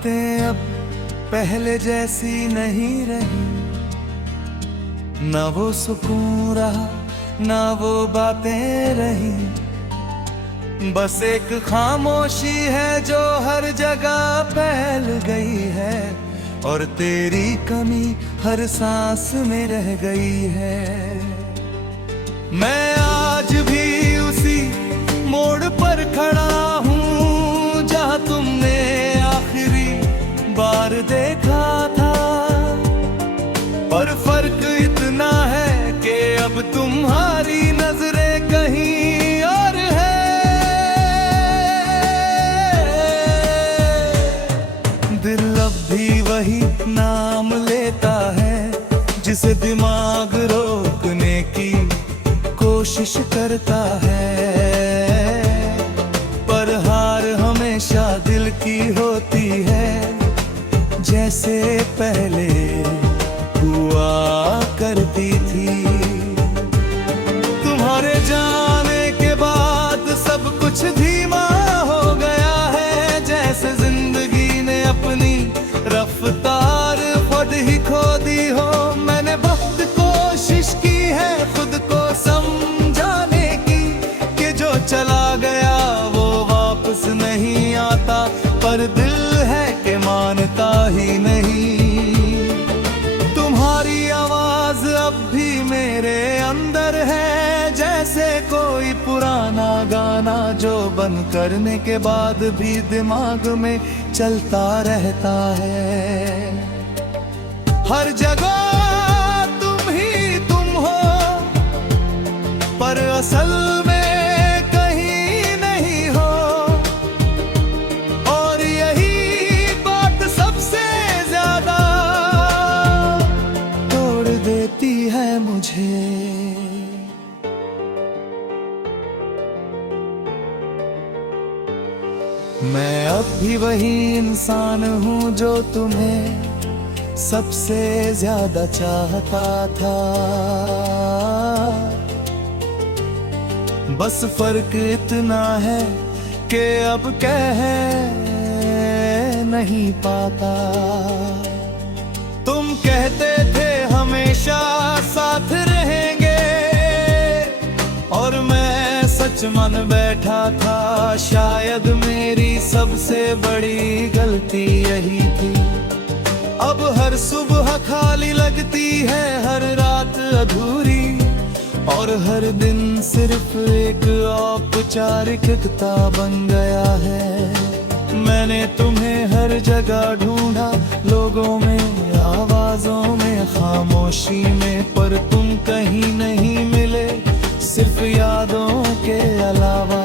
बातें अब पहले जैसी नहीं रही, ना वो सुकून रहा ना वो बातें रही। बस एक खामोशी है जो हर जगह फैल गई है, और तेरी कमी हर सांस में रह गई है। मैं आज भी उसी मोड़ पर खड़ा हूँ जहाँ तुमने आखिरी बार देखा था, पर फर्क इतना है कि अब तुम्हारी नजरें कहीं और है। दिल अब भी वही नाम लेता है जिसे दिमाग रोकने की कोशिश करता है, पर हार हमेशा दिल की होती है, जैसे पहले हुआ करती थी। तुम्हारे जाने के बाद सब कुछ धीमा हो गया है, जैसे जिंदगी ने अपनी रफ्तार खुद ही खो दी हो। मैंने बहुत कोशिश की है खुद को समझाने की कि जो चला गया वो वापस नहीं आता, पर दिल है कि मानता ही नहीं। तुम्हारी आवाज अब भी मेरे अंदर है, जैसे कोई पुराना गाना जो बंद करने के बाद भी दिमाग में चलता रहता है। हर जगह तुम ही तुम हो, पर असल में कहीं नहीं हो, और यही बात सबसे ज्यादा तोड़ देती है मुझे। मैं अब भी वही इंसान हूँ जो तुम्हें सबसे ज्यादा चाहता था, बस फर्क इतना है कि अब कह नहीं पाता। तुम कहते थे हमेशा साथ रहेंगे, और मैं सच मन बैठा था शायद मेरी सबसे बड़ी गलती यही थी। अब हर सुबह खाली लगती है, हर रात अधूरी, और हर दिन सिर्फ एक औपचारिकता बन गया है। मैंने तुम्हें हर जगह ढूंढा, लोगों में, आवाजों में, खामोशी में, पर तुम कहीं नहीं मिले सिर्फ यादों के अलावा।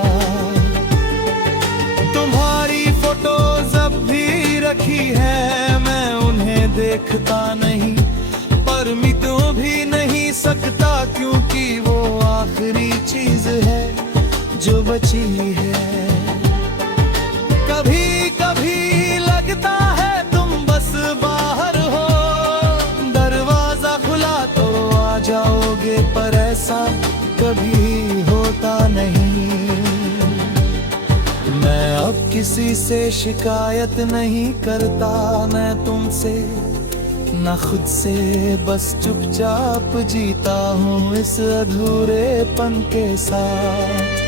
तुम्हारी फोटोज अब भी रखी है, मैं उन्हें देखता नहीं, पर मिटो भी नहीं सकता, क्योंकि वो आखिरी चीज है जो बची है। कभी कभी लगता है तुम बस बाहर हो, दरवाजा खुला तो आ जाओगे, पर ऐसा कभी होता नहीं। मैं अब किसी से शिकायत नहीं करता, मैं तुमसे न खुद से, बस चुपचाप जीता हूँ इस अधूरेपन के साथ।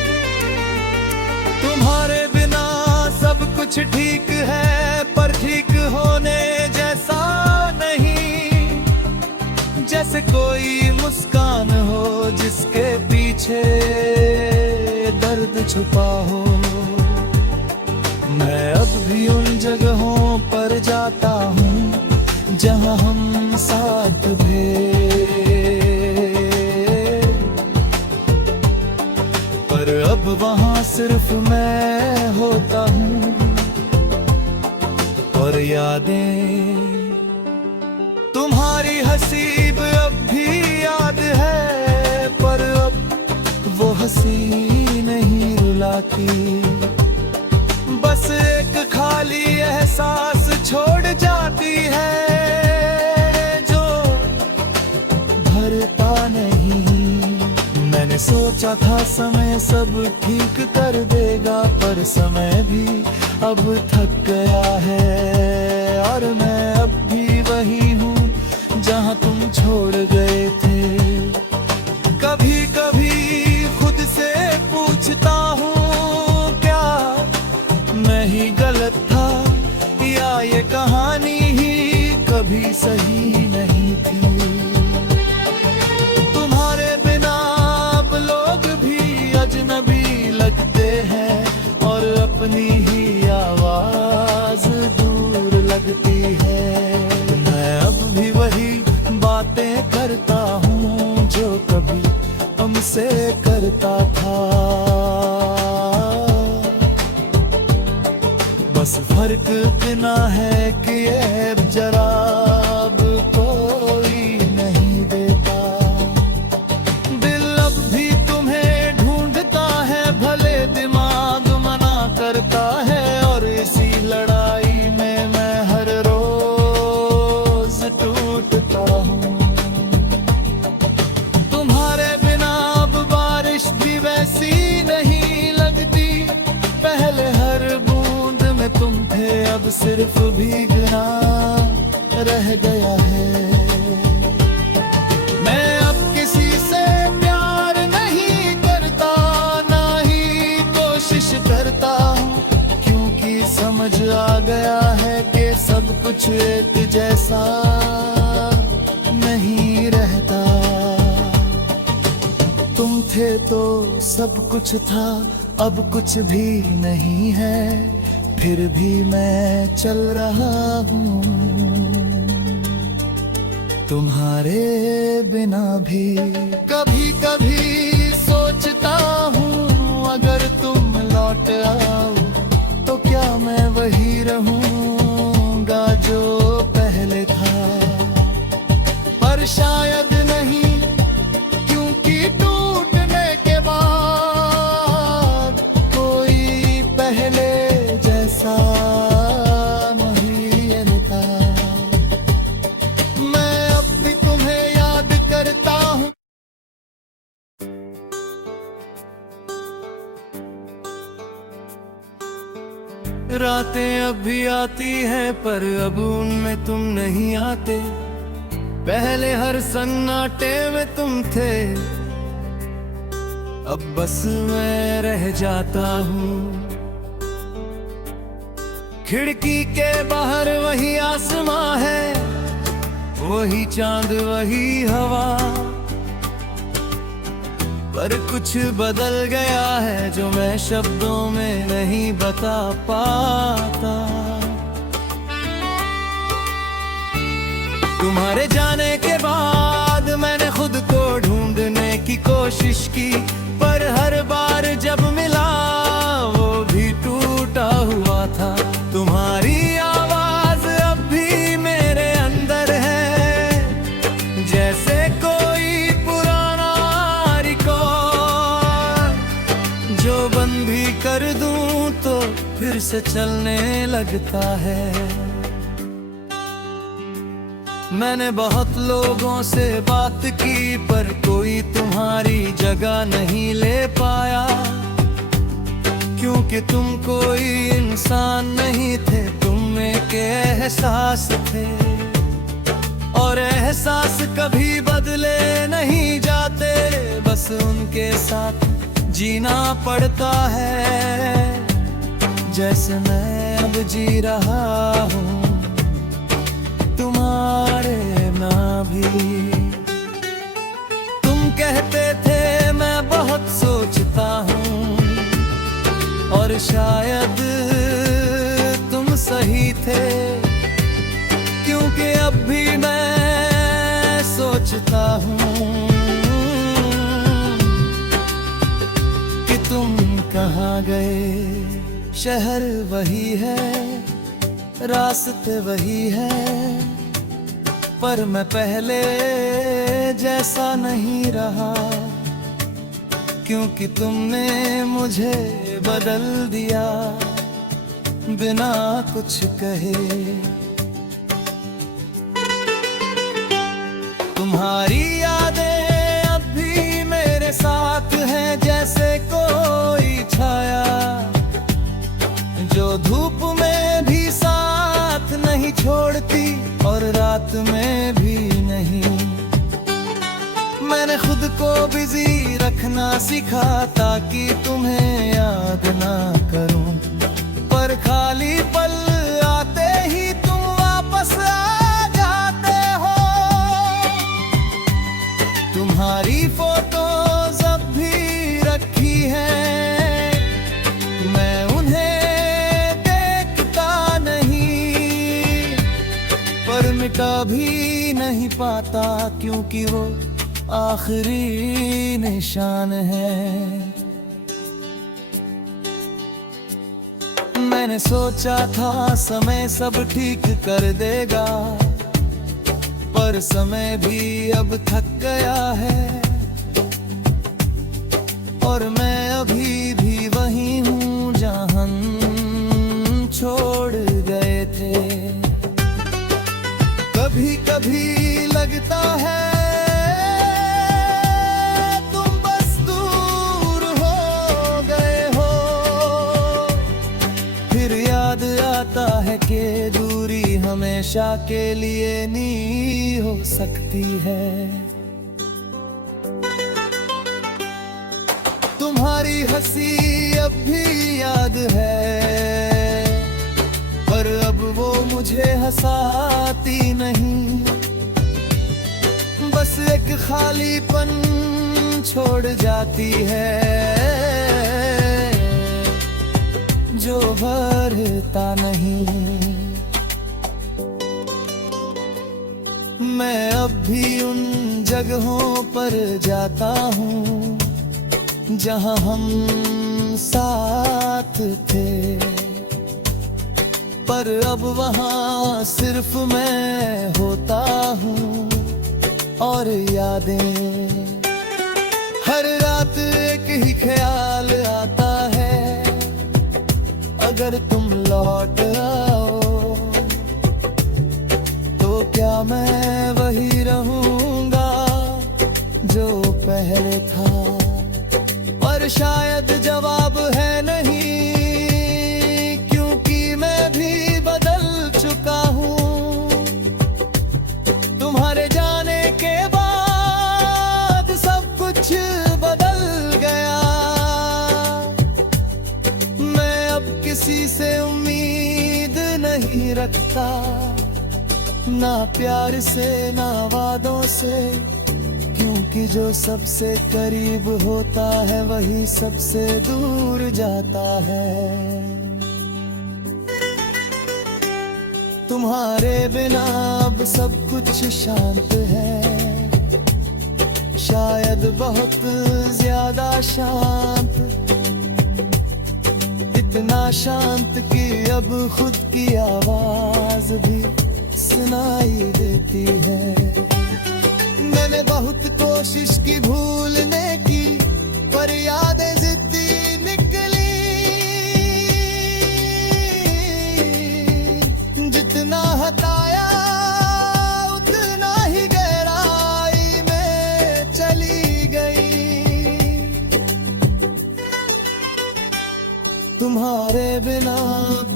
तुम्हारे बिना सब कुछ ठीक है, पर ठीक होने जैसा नहीं, जैसे कोई मुस्कान हो जिसके पीछे दर्द छुपा हो। मैं अब भी उन जगहों पर जाता हूँ जहाँ हम साथ थे, पर अब वहाँ सिर्फ मैं होता हूँ, और यादें तुम्हारी हसीब अब भी याद है, पर अब वो हंसी नहीं रुलाती, बस एक खाली एहसास छोड़ जाती है जो भरता नहीं। मैंने सोचा था समय सब ठीक कर देगा, पर समय भी अब थक गया है। और मैं अब भी वही हूँ जहाँ तुम छोड़ गए थे। कभी कभी खुद से पूछता हूँ, क्या मैं ही गलत था या ये कहानी ही कभी सही नहीं थी। तुम्हारे बिना अब लोग भी अजनबी लगते हैं और अपनी ही आवाज दूर लगती है। मैं अब भी वही बातें करता हूँ जो कभी हमसे करता था। बस फर्क इतना है कि ये जरा अब कोई नहीं देता। दिल अब भी तुम्हें ढूंढता है, भले दिमाग मना करता है। और इसी लड़ाई में मैं हर रोज टूटता हूँ। तुम्हारे बिना अब बारिश भी वैसी नहीं लगती। पहले हर बूंद में तुम थे, अब सिर्फ भीगना रह गया है। मैं अब किसी से प्यार नहीं करता, ना ही कोशिश करता हूँ, क्योंकि समझ आ गया है कि सब कुछ एक जैसा नहीं रहता। तुम थे तो सब कुछ था, अब कुछ भी नहीं है, फिर भी मैं चल रहा हूँ तुम्हारे बिना भी। कभी कभी सोचता हूँ, अगर तुम लौट आओ तो क्या मैं वही रहूँगा जो पहले था। पर शायद नहीं, क्योंकि टूटने के बाद कोई पहले जैसा नहीं रहता। मैं अब भी तुम्हें याद करता हूँ। रातें अब भी आती हैं, पर अब उनमें तुम नहीं आते। पहले हर सन्नाटे में तुम थे, अब बस मैं रह जाता हूँ। खिड़की के बाहर वही आसमां है, वही चांद वही हवा, पर कुछ बदल गया है जो मैं शब्दों में नहीं बता पाता। तुम्हारे जाने के बाद मैंने खुद को ढूंढने की कोशिश की, पर हर बार जब मिला वो भी टूटा हुआ था। तुम्हारी आवाज अब भी मेरे अंदर है, जैसे कोई पुराना रिकॉर्ड जो बंद भी कर दूं तो फिर से चलने लगता है। मैंने बहुत लोगों से बात की, पर कोई तुम्हारी जगह नहीं ले पाया, क्योंकि तुम कोई इंसान नहीं थे, तुम एक एहसास थे। और एहसास कभी बदले नहीं जाते, बस उनके साथ जीना पड़ता है, जैसे मैं अब जी रहा हूँ तुम्हारे ना भी। तुम कहते थे मैं बहुत सोचता हूँ, और शायद तुम सही थे, क्योंकि अब भी मैं सोचता हूँ कि तुम कहाँ गए। शहर वही है, रास्ते वही है, पर मैं पहले जैसा नहीं रहा, क्योंकि तुमने मुझे बदल दिया बिना कुछ कहे। तुम्हारी यादें अब भी मेरे साथ मैंने खुद को बिजी रखना सीखा ताकि तुम्हें याद ना करूं, पर खाली पल आते ही तुम वापस आ जाते हो। तुम्हारी फोटोज अब भी रखी हैं, मैं उन्हें देखता नहीं, पर मिटा भी नहीं पाता क्योंकि वो आखिरी निशान है। मैंने सोचा था समय सब ठीक कर देगा, पर समय भी अब थक गया है, और मैं अभी भी वही हूँ जहाँ हम छोड़ गए थे। कभी कभी लगता है है कि दूरी हमेशा के लिए नहीं हो सकती है। तुम्हारी हंसी अब भी याद है, पर अब वो मुझे हंसाती नहीं, बस एक खालीपन छोड़ जाती है जो भरता नहीं। मैं अब भी उन जगहों पर जाता हूँ जहाँ हम साथ थे, पर अब वहाँ सिर्फ मैं होता हूँ और यादें। हर रात एक ही ख्याल आता है, अगर तुम लौट आओ तो क्या मैं वही रहूंगा जो पहले था। पर शायद जवाब है नहीं, क्योंकि मैं भी बदल चुका हूँ। तुम्हारे जाने के बाद सब कुछ बदल गया, किसी से उम्मीद नहीं रखता, ना प्यार से ना वादों से, क्योंकि जो सबसे करीब होता है वही सबसे दूर जाता है। तुम्हारे बिना अब सब कुछ शांत है, शायद बहुत ज्यादा शांत, इतना शांत कि अब खुद की आवाज भी सुनाई देती है। मैंने बहुत कोशिश की भूलने की, पर यादें जिद्दी निकली। जितना हटाया उतना ही गहराई में चली गई। तुम्हारे बिना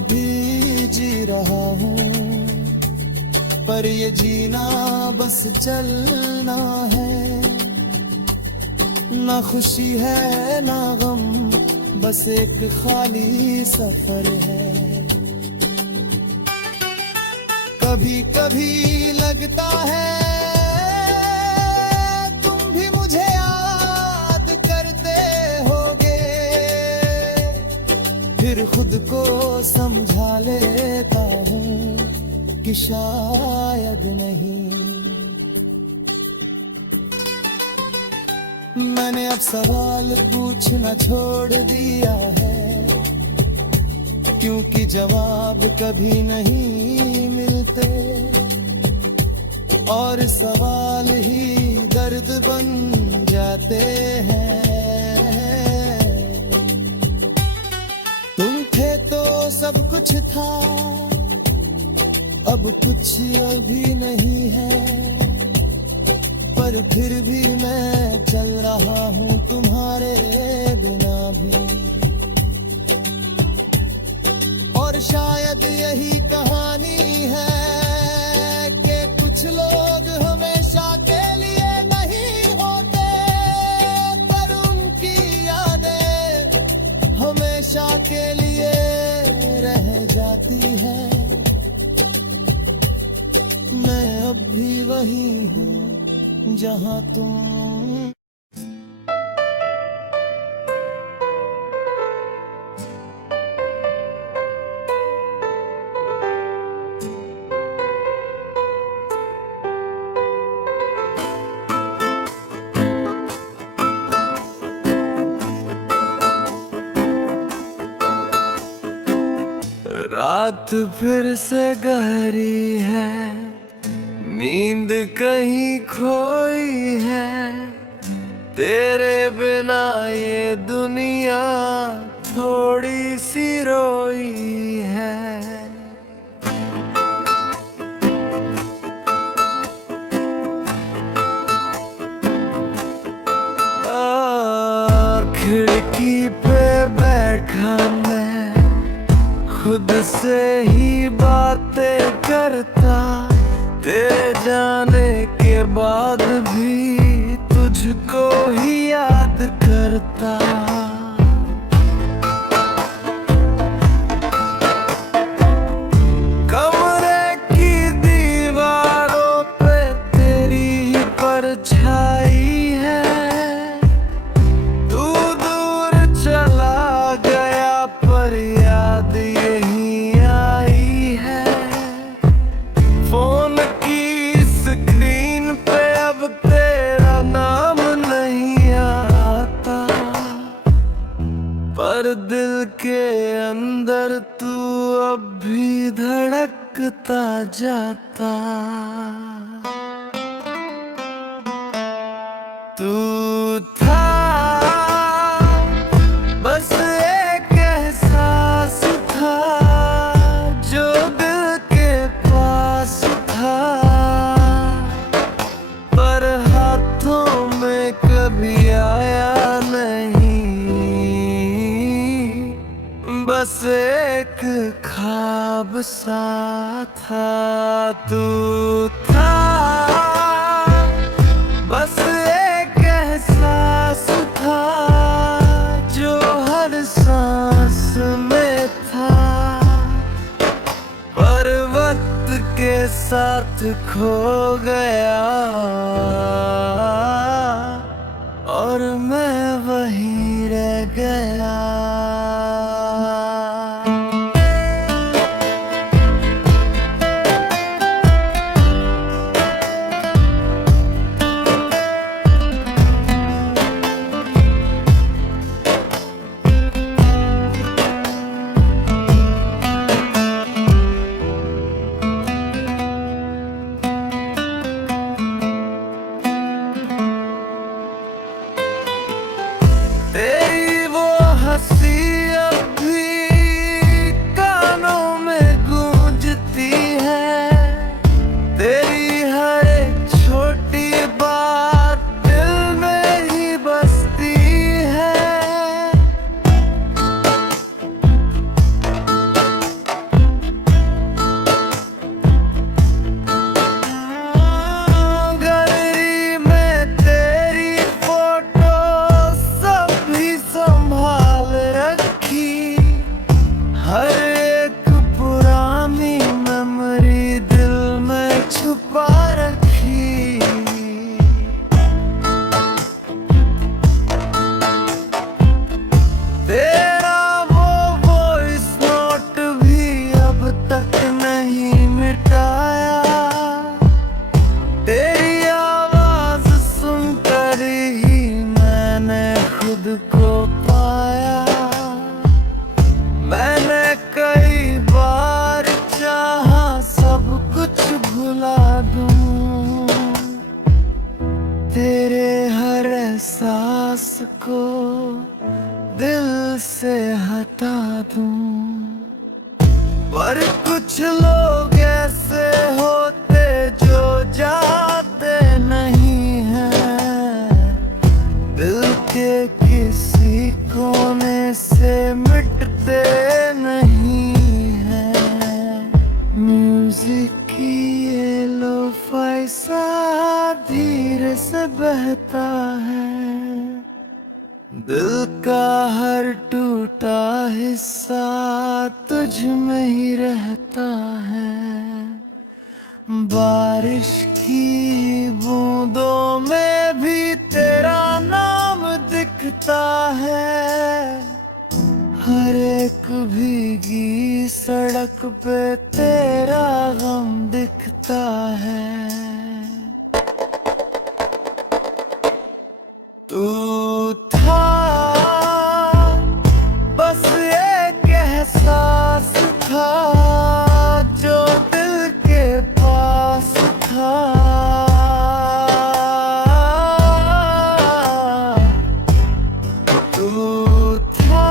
भी जी रहा हूँ, पर ये जीना बस चलना है। ना खुशी है ना गम, बस एक खाली सफर है। कभी कभी लगता है तुम भी मुझे याद करते होगे, फिर खुद को समझा लेता हूँ कि शायद नहीं। मैंने अब सवाल पूछना छोड़ दिया है, क्योंकि जवाब कभी नहीं मिलते, और सवाल ही दर्द बन जाते हैं। तुम थे तो सब कुछ था, अब कुछ अभी नहीं है, पर फिर भी मैं चल रहा हूँ तुम्हारे बिना भी। और शायद यही कहानी है कि कुछ लोग हमेशा के लिए नहीं होते। कहती है मैं अब भी वही हूँ जहाँ तुम। रात फिर से गहरी है, नींद कहीं खोई है, तेरे बिना ये दुनिया थोड़ी सी रोई है। खिड़की पे बैठा मैं खुद से ही बातें करता, तेरे जाने के बाद भी तुझको ही याद करता। कमरे की दीवारों पे तेरी ही परछाई है, तू दूर चला गया पर याद यही आई है। फोन की स्क्रीन पे अब तेरा नाम नहीं आता, पर दिल के अंदर तू अब भी धड़कता जाता। तू था बस एक एहसास था जो दिल के पास था, पर हाथों में कभी आया नहीं। बस एक ख्वाब सा था। तू था बस एक एहसास था जो हर सांस में था, पर वक्त के साथ खो गया और मैं वहीं रह गया। तेरी वो हंसी अब भी कानों में गूंजती है, तेरी हर एक छोटी बात दिल में ही बसती है। गैलरी में तेरी फोटो संभाल रखी, हर एक पुरानी मेमोरी दिल में छुपा रखी। तेरा वो वॉइस नोट भी अब तक नहीं मिटाया, तेरी आवाज सुनकर ही मैंने खुद को पाया। मैंने कई बार चाहा सब कुछ भुला दूं, तेरे हर एहसास को दिल से हटा दूं, पर कुछ लोग ऐसे होते जो जाते नहीं हैं, दिल के किसी कोने से मिटते नहीं हैं। म्यूजिक की ये लो-फाई सा धीरे से बहता है, दिल का हर टूटा हिस्सा तुझ में ही रहता है। बारिश की बूंदों में भी तेरा नाम दिखता है। हर एक भीगी सड़क पे तेरा गम दिखता है। तू था बस एक एहसास था जो दिल के पास था। तू था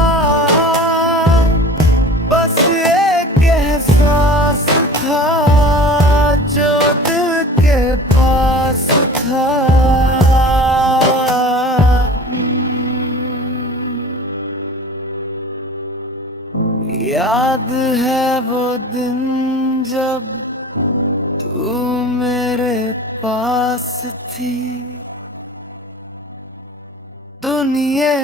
बस एक एहसास था जो दिल के पास था। याद है वो दिन जब तू मेरे पास थी। दुनिया